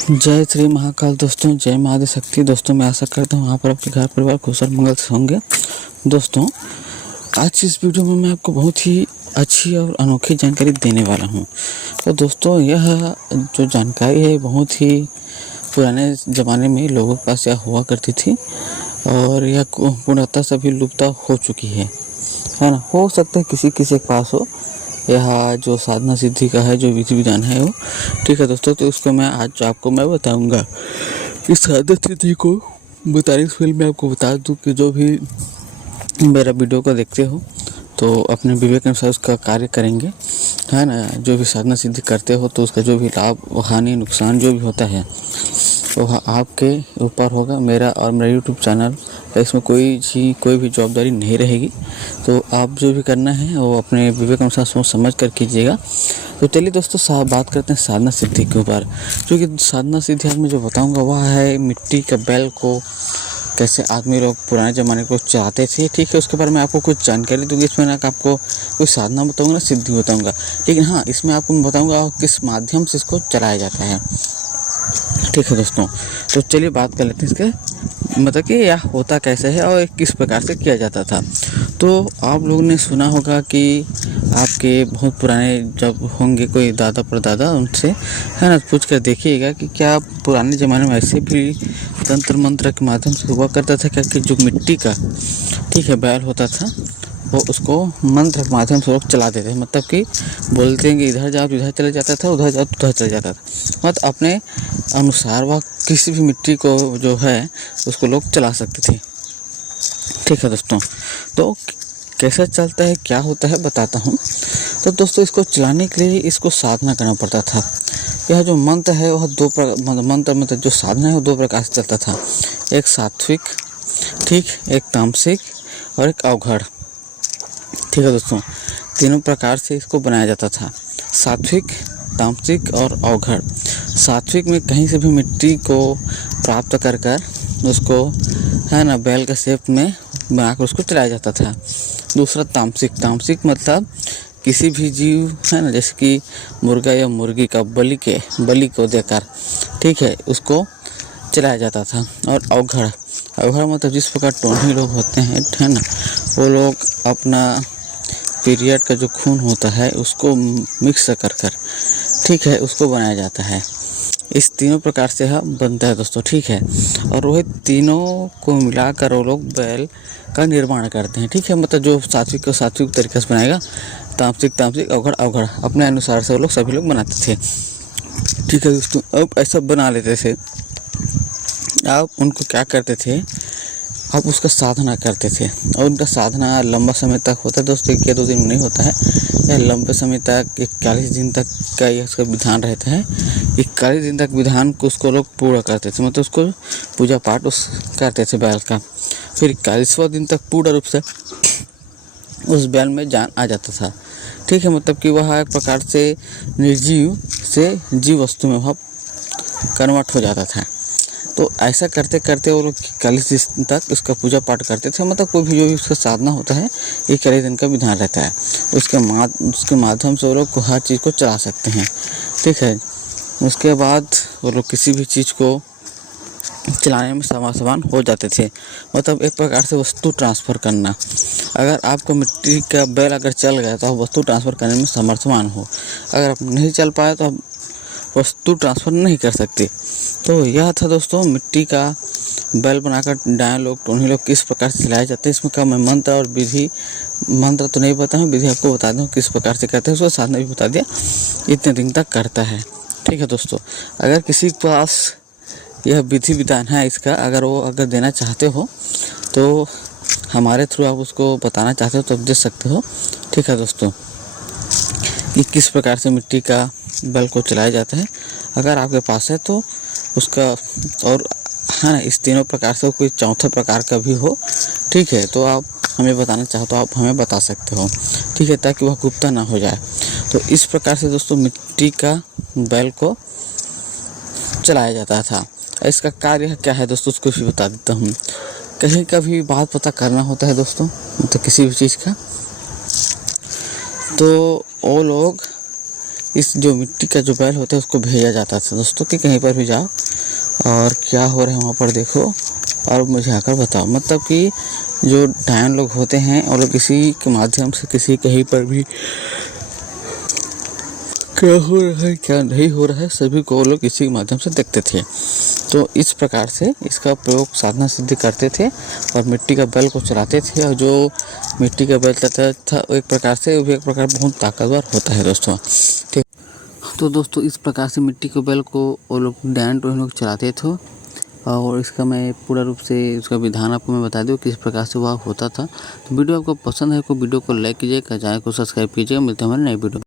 जय श्री महाकाल दोस्तों, जय महादेव शक्ति। दोस्तों मैं आशा करता हूँ आप और आपके घर परिवार खुशहाल मंगल से होंगे। दोस्तों आज की इस वीडियो में मैं आपको बहुत ही अच्छी और अनोखी जानकारी देने वाला हूँ। तो दोस्तों यह जो जानकारी है बहुत ही पुराने ज़माने में लोगों के पास यह हुआ करती थी और यह पूर्णतः सभी लुप्त हो चुकी है ना। हो सकता है किसी किसी के पास हो यह जो साधना सिद्धि का है, जो विधि विधान है वो। ठीक है दोस्तों, तो उसको मैं आज आपको मैं बताऊंगा। इस साधना सिद्धि को बताने से पहले मैं आपको बता दूं कि जो भी मेरा वीडियो को देखते हो तो अपने विवेक अनुसार उसका कार्य करेंगे, है ना। जो भी साधना सिद्धि करते हो तो उसका जो भी लाभ हानि नुकसान जो भी होता है वो आपके ऊपर होगा। मेरा और मेरा यूट्यूब चैनल इसमें कोई भी जवाबदारी नहीं रहेगी। तो आप जो भी करना है वो अपने विवेक अनुसार सोच समझ कर कीजिएगा। तो चलिए दोस्तों बात करते हैं साधना सिद्धि के ऊपर। जो कि साधना सिद्धि आज मैं जो बताऊंगा वह है मिट्टी के बैल को कैसे आदमी लोग पुराने ज़माने को चाहते थे। ठीक है, उसके बारे में आपको कुछ जानकारी दूंगी। इसमें ना आपको कोई साधना बताऊंगा ना सिद्धि बताऊंगा, लेकिन हाँ इसमें आपको मैं बताऊंगा किस माध्यम से इसको चलाया जाता है। ठीक है दोस्तों, तो चलिए बात कर लेते हैं इसके मतलब कि यह होता कैसे है और किस प्रकार से किया जाता था। तो आप लोगों ने सुना होगा कि आपके बहुत पुराने जब होंगे कोई दादा परदादा उनसे, है ना, पूछ कर देखिएगा कि क्या पुराने ज़माने में ऐसे भी तंत्र मंत्र के माध्यम से हुआ करता था क्या कि जो मिट्टी का ठीक है बैल होता था वो उसको मंत्र के माध्यम से लोग चला देते हैं। मतलब कि बोलते हैं कि इधर जाओ तो इधर चले जाता था, उधर जाओ तो उधर चले जाता था। मतलब अपने अनुसार वह किसी भी मिट्टी को जो है उसको लोग चला सकते थे। ठीक है दोस्तों, तो कैसा चलता है क्या होता है बताता हूँ। तो दोस्तों इसको चलाने के लिए इसको साधना करना पड़ता था। यह जो मंत्र है वह मंत्र मतलब जो साधना है वो दो प्रकार से चलता था। एक सात्विक, ठीक, एक तामसिक और एक अवघड़। ठीक है दोस्तों, तीनों प्रकार से इसको बनाया जाता था, सात्विक, तामसिक और अवघड़। सात्विक में कहीं से भी मिट्टी को प्राप्त कर उसको, है ना, बैल का शेप में बनाकर उसको चलाया जाता था। दूसरा तामसिक मतलब किसी भी जीव, है ना, जैसे कि मुर्गा या मुर्गी का बलि को देकर, ठीक है, उसको चलाया जाता था। और अवघड़ मतलब जिस प्रकार टोनी लोग होते हैं, है ना, वो लोग अपना पीरियड का जो खून होता है उसको मिक्स कर ठीक है उसको बनाया जाता है। इस तीनों प्रकार से बनता है दोस्तों। ठीक है, और वही तीनों को मिलाकर वो लोग बैल का निर्माण करते हैं। ठीक है, मतलब जो सात्विक को सात्विक तरीके से बनाएगा, तामसिक अवघड़ अपने अनुसार से वो लोग सभी लोग बनाते थे। ठीक है दोस्तों, अब ऐसा बना लेते थे। आप उनको क्या करते थे, आप उसका साधना करते थे और उनका साधना लंबा समय तक होता है दोस्तों। 1 या 2 दिन में नहीं होता है, यह लंबे समय तक 41 दिन तक का इसका विधान रहता है। 41 दिन तक विधान को उसको लोग पूरा करते थे, मतलब उसको पूजा पाठ करते थे बैल का। फिर 41वां दिन तक पूर्ण रूप से उस बैल में जान आ जाता था। ठीक है, मतलब कि वह एक प्रकार से निर्जीव से जीव वस्तु में वह कन्वर्ट हो जाता था। तो ऐसा करते करते वो लोग 41 दिन तक इसका पूजा पाठ करते थे। मतलब कोई भी जो भी उसका साधना होता है 41 दिन का विधान रहता है। उसके माध्यम से वो लोग हर चीज़ को चला सकते हैं। ठीक है, उसके बाद वो लोग किसी भी चीज़ को चलाने में समान हो जाते थे। मतलब एक प्रकार से वस्तु ट्रांसफ़र करना। अगर आपको मिट्टी का बैल अगर चल गया तो आप वस्तु ट्रांसफ़र करने में समर्थवान हो। अगर आप नहीं चल पाए तो आप वस्तु ट्रांसफ़र नहीं कर सकते। तो यह था दोस्तों मिट्टी का बैल बनाकर डायन लोग टोनी लोग किस प्रकार से चलाए जाते हैं। इसमें का मैं मंत्र और विधि, मंत्र तो नहीं बताऊँ, विधि आपको बता दूँ किस प्रकार से करते हैं, उसका साधना भी बता दिया, इतने दिन तक करता है। ठीक है दोस्तों, अगर किसी के पास यह विधि विधान है इसका, अगर देना चाहते हो तो हमारे थ्रू आप उसको बताना चाहते हो तो दे सकते हो। ठीक है दोस्तों, कि किस प्रकार से मिट्टी का बैल को चलाया जाता है अगर आपके पास है तो उसका, और है ना, इस तीनों प्रकार से कोई चौथा प्रकार का भी हो, ठीक है, तो आप हमें बताना चाहो तो आप हमें बता सकते हो। ठीक है, ताकि वह गुप्ता ना हो जाए। तो इस प्रकार से दोस्तों मिट्टी का बैल को चलाया जाता था। इसका कार्य क्या है दोस्तों उसको भी बता देता हूँ। कहीं का भी बात पता करना होता है दोस्तों, मतलब किसी भी चीज़ का, तो वो लोग इस जो मिट्टी का जो बैल होता है उसको भेजा जाता था दोस्तों कि कहीं पर भी जाओ और क्या हो रहा है वहाँ पर देखो और मुझे आकर बताओ। मतलब कि जो डायन लोग होते हैं और लोग किसी के माध्यम से किसी कहीं पर भी क्या हो रहा है क्या नहीं हो रहा है सभी को वो लोग इसी के माध्यम से देखते थे। तो इस प्रकार से इसका प्रयोग साधना सिद्धि करते थे और मिट्टी का बैल को चलाते थे। और जो मिट्टी का बैल चलाता था एक प्रकार से वो भी एक प्रकार बहुत ताकतवर होता है दोस्तों। ठीक, तो दोस्तों इस प्रकार से मिट्टी के बैल को वो लोग डायन टोन लोग चलाते थे। और इसका मैं पूरा रूप से उसका विधान आपको मैं बता दूँ किस प्रकार से वह होता था। तो वीडियो आपको पसंद है को वीडियो को लाइक कीजिएगा, चैनल को सब्सक्राइब कीजिएगा। मिलते हैं हमारे नए वीडियो।